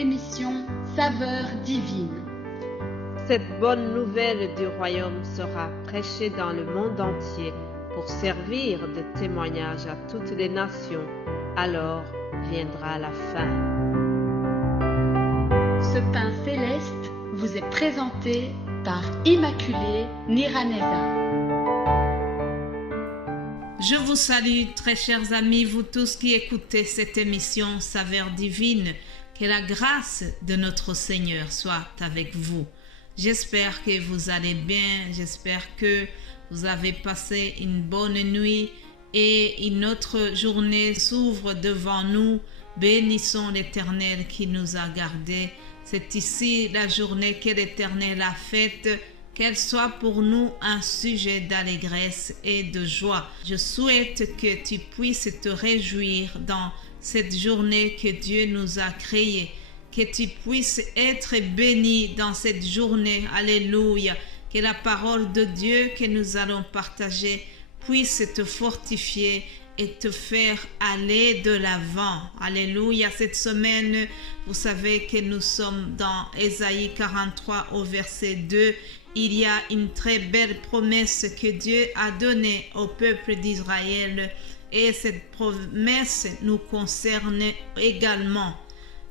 l'émission Saveurs divines. Cette bonne nouvelle du royaume sera prêchée dans le monde entier pour servir de témoignage à toutes les nations. Alors viendra la fin. Ce pain céleste vous est présenté par Immaculée Niraneza. Je vous salue, très chers amis, vous tous qui écoutez cette émission Saveurs divines. Que la grâce de notre Seigneur soit avec vous. J'espère que vous allez bien, j'espère que vous avez passé une bonne nuit et une autre journée s'ouvre devant nous. Bénissons l'Éternel qui nous a gardés. C'est ici la journée que l'Éternel a faite. Qu'elle soit pour nous un sujet d'allégresse et de joie. Je souhaite que tu puisses te réjouir dans cette journée que Dieu nous a créée. Que tu puisses être béni dans cette journée. Alléluia. Que la parole de Dieu que nous allons partager puisse te fortifier et te faire aller de l'avant. Alléluia. Cette semaine, vous savez que nous sommes dans Ésaïe 43 au verset 2. Il y a une très belle promesse que Dieu a donnée au peuple d'Israël et cette promesse nous concerne également.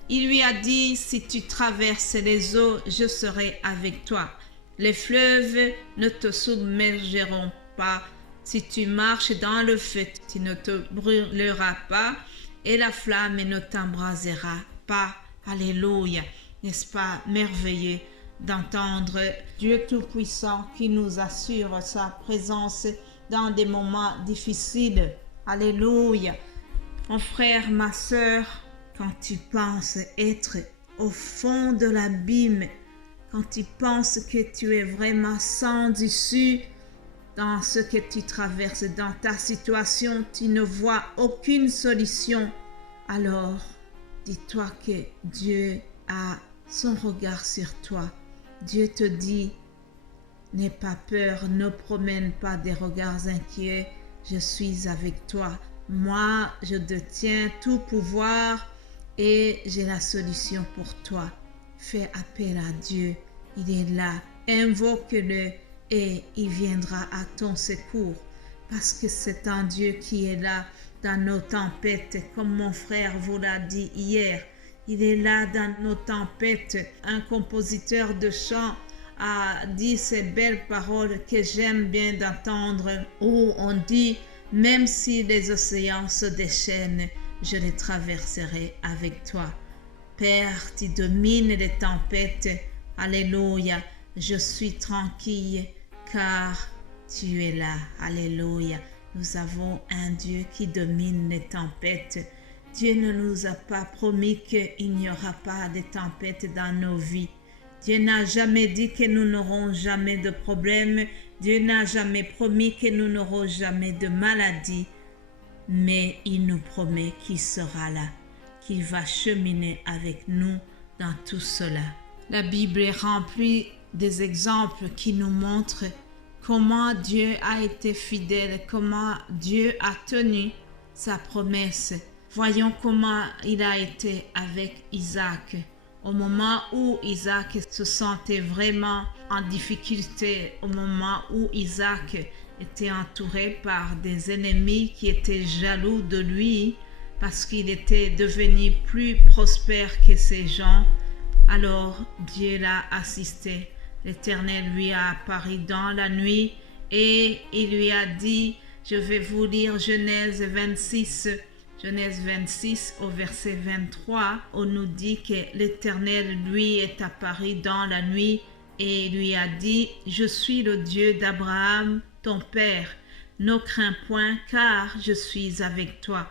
Il lui a dit, si tu traverses les eaux, je serai avec toi. Les fleuves ne te submergeront pas. Si tu marches dans le feu, tu ne te brûleras pas et la flamme ne t'embrasera pas. Alléluia. N'est-ce pas merveilleux d'entendre Dieu Tout-Puissant qui nous assure sa présence dans des moments difficiles. Alléluia. Mon frère, ma sœur, quand tu penses être au fond de l'abîme, quand tu penses que tu es vraiment sans issue dans ce que tu traverses, dans ta situation, tu ne vois aucune solution, alors dis-toi que Dieu a son regard sur toi. Dieu te dit, n'aie pas peur, ne promène pas des regards inquiets, je suis avec toi. Moi, je détiens tout pouvoir et j'ai la solution pour toi. Fais appel à Dieu, il est là, invoque-le et il viendra à ton secours. Parce que c'est un Dieu qui est là dans nos tempêtes, comme mon frère vous l'a dit hier. Il est là dans nos tempêtes. Un compositeur de chant a dit ces belles paroles que j'aime bien d'entendre, où on dit, même si les océans se déchaînent, je les traverserai avec toi. Père, tu domines les tempêtes. Alléluia. Je suis tranquille car tu es là. Alléluia. Nous avons un Dieu qui domine les tempêtes. Dieu ne nous a pas promis qu'il n'y aura pas de tempêtes dans nos vies. Dieu n'a jamais dit que nous n'aurons jamais de problèmes. Dieu n'a jamais promis que nous n'aurons jamais de maladie. Mais il nous promet qu'il sera là, qu'il va cheminer avec nous dans tout cela. La Bible est remplie des exemples qui nous montrent comment Dieu a été fidèle, comment Dieu a tenu sa promesse. Voyons comment il a été avec Isaac. Au moment où Isaac se sentait vraiment en difficulté, au moment où Isaac était entouré par des ennemis qui étaient jaloux de lui parce qu'il était devenu plus prospère que ces gens, alors Dieu l'a assisté. L'Éternel lui a apparu dans la nuit et il lui a dit, je vais vous lire Genèse 26 au verset 23, on nous dit que l'Éternel lui est apparu dans la nuit et lui a dit, je suis le Dieu d'Abraham, ton père, ne crains point car je suis avec toi.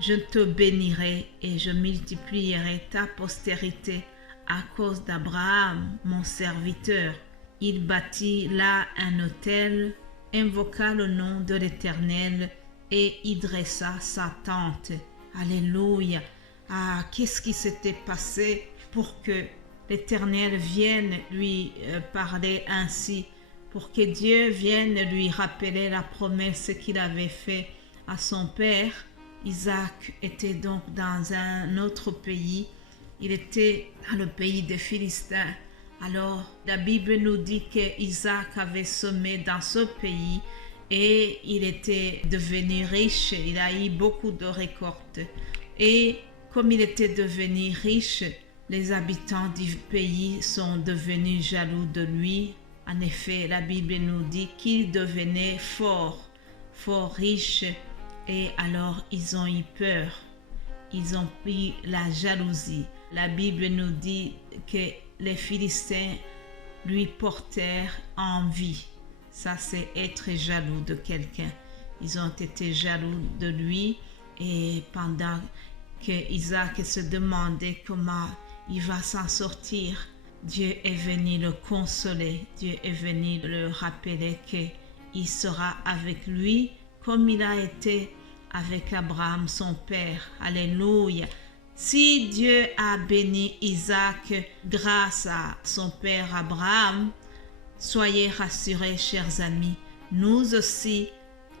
Je te bénirai et je multiplierai ta postérité à cause d'Abraham, mon serviteur. Il bâtit là un autel, invoqua le nom de l'Éternel et y dressa sa tente. Alléluia. Ah, qu'est-ce qui s'était passé pour que l'Éternel vienne lui parler ainsi, pour que Dieu vienne lui rappeler la promesse qu'il avait faite à son père. Isaac était donc dans un autre pays il était dans le pays des Philistins. Alors, la Bible nous dit qu'Isaac avait semé dans ce pays et il était devenu riche. Il a eu beaucoup de récoltes. Et comme il était devenu riche, les habitants du pays sont devenus jaloux de lui. En effet, la Bible nous dit qu'il devenait fort riche. Et alors, ils ont eu peur. Ils ont eu la jalousie. La Bible nous dit que les Philistins lui portèrent envie. Ça, c'est être jaloux de quelqu'un. Ils ont été jaloux de lui et pendant que Isaac se demandait comment il va s'en sortir, Dieu est venu le consoler. Dieu est venu le rappeler qu'il sera avec lui comme il a été avec Abraham, son père. Alléluia. Si Dieu a béni Isaac grâce à son père Abraham, soyez rassurés, chers amis, nous aussi,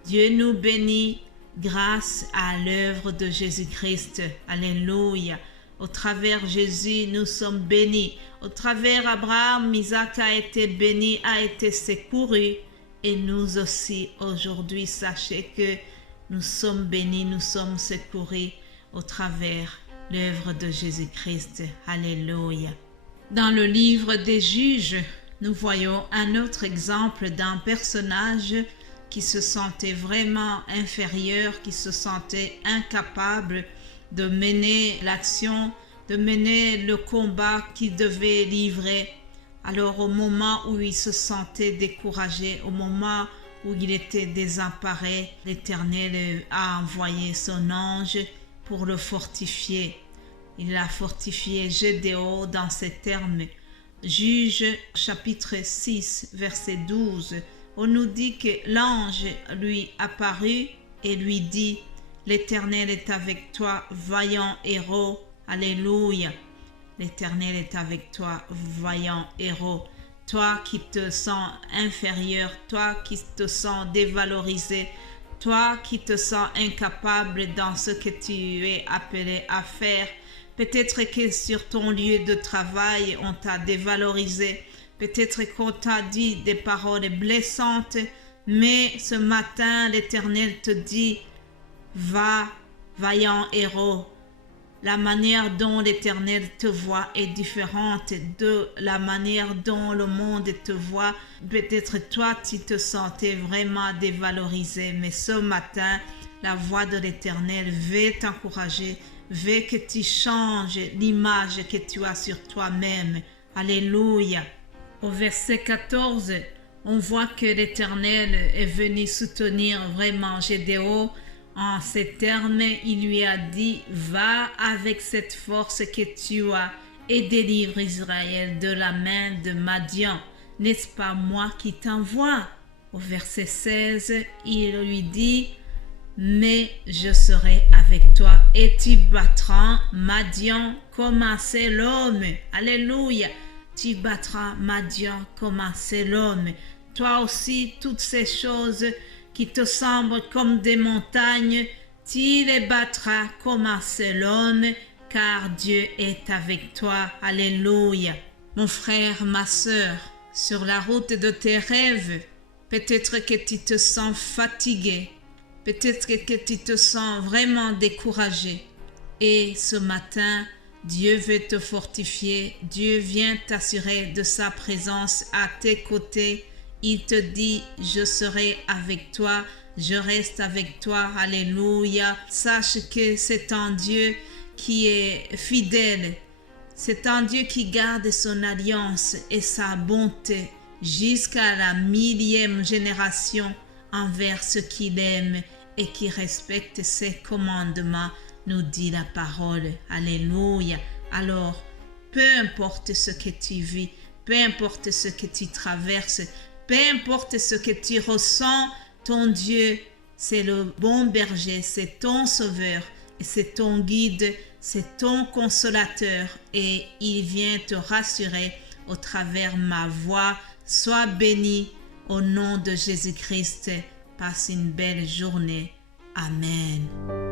Dieu nous bénit grâce à l'œuvre de Jésus-Christ. Alléluia. Au travers Jésus, nous sommes bénis. Au travers Abraham, Isaac a été béni, a été secouru. Et nous aussi, aujourd'hui, sachez que nous sommes bénis, nous sommes secourus au travers l'œuvre de Jésus-Christ. Alléluia. Dans le livre des Juges, nous voyons un autre exemple d'un personnage qui se sentait vraiment inférieur, qui se sentait incapable de mener l'action, de mener le combat qu'il devait livrer. Alors au moment où il se sentait découragé, au moment où il était désemparé, l'Éternel a envoyé son ange pour le fortifier. Il a fortifié Gédéon dans ces termes. Juge chapitre 6, verset 12, on nous dit que l'ange lui apparut et lui dit: l'Éternel est avec toi, vaillant héros. Alléluia. L'Éternel est avec toi, vaillant héros. Toi qui te sens inférieur, toi qui te sens dévalorisé, toi qui te sens incapable dans ce que tu es appelé à faire. Peut-être que sur ton lieu de travail, on t'a dévalorisé. Peut-être qu'on t'a dit des paroles blessantes. Mais ce matin, l'Éternel te dit: va, vaillant héros. La manière dont l'Éternel te voit est différente de la manière dont le monde te voit. Peut-être toi, tu te sentais vraiment dévalorisé. Mais ce matin, la voix de l'Éternel veut t'encourager, veut que tu changes l'image que tu as sur toi-même. Alléluia. Au verset 14, on voit que l'Éternel est venu soutenir vraiment Gédéon. En ces termes, il lui a dit: va avec cette force que tu as et délivre Israël de la main de Madian. N'est-ce pas moi qui t'envoie? Au verset 16, il lui dit: mais je serai avec toi et tu battras Madian comme un seul homme. Alléluia. Tu battras Madian comme un seul homme. Toi aussi, toutes ces choses qui te semblent comme des montagnes, tu les battras comme un seul homme, car Dieu est avec toi. Alléluia. Mon frère, ma sœur, sur la route de tes rêves, peut-être que tu te sens fatigué, peut-être que tu te sens vraiment découragé. Et ce matin, Dieu veut te fortifier. Dieu vient t'assurer de sa présence à tes côtés. Il te dit: je serai avec toi, je reste avec toi. Alléluia. Sache que c'est un Dieu qui est fidèle. C'est un Dieu qui garde son alliance et sa bonté jusqu'à la 1000e génération envers ceux qu'il aime et qui respectent ses commandements, nous dit la parole. Alléluia. Alors, peu importe ce que tu vis, peu importe ce que tu traverses, peu importe ce que tu ressens, ton Dieu, c'est le bon berger, c'est ton sauveur, c'est ton guide, c'est ton consolateur et il vient te rassurer au travers ma voix. Sois béni au nom de Jésus-Christ. Passe une belle journée. Amen.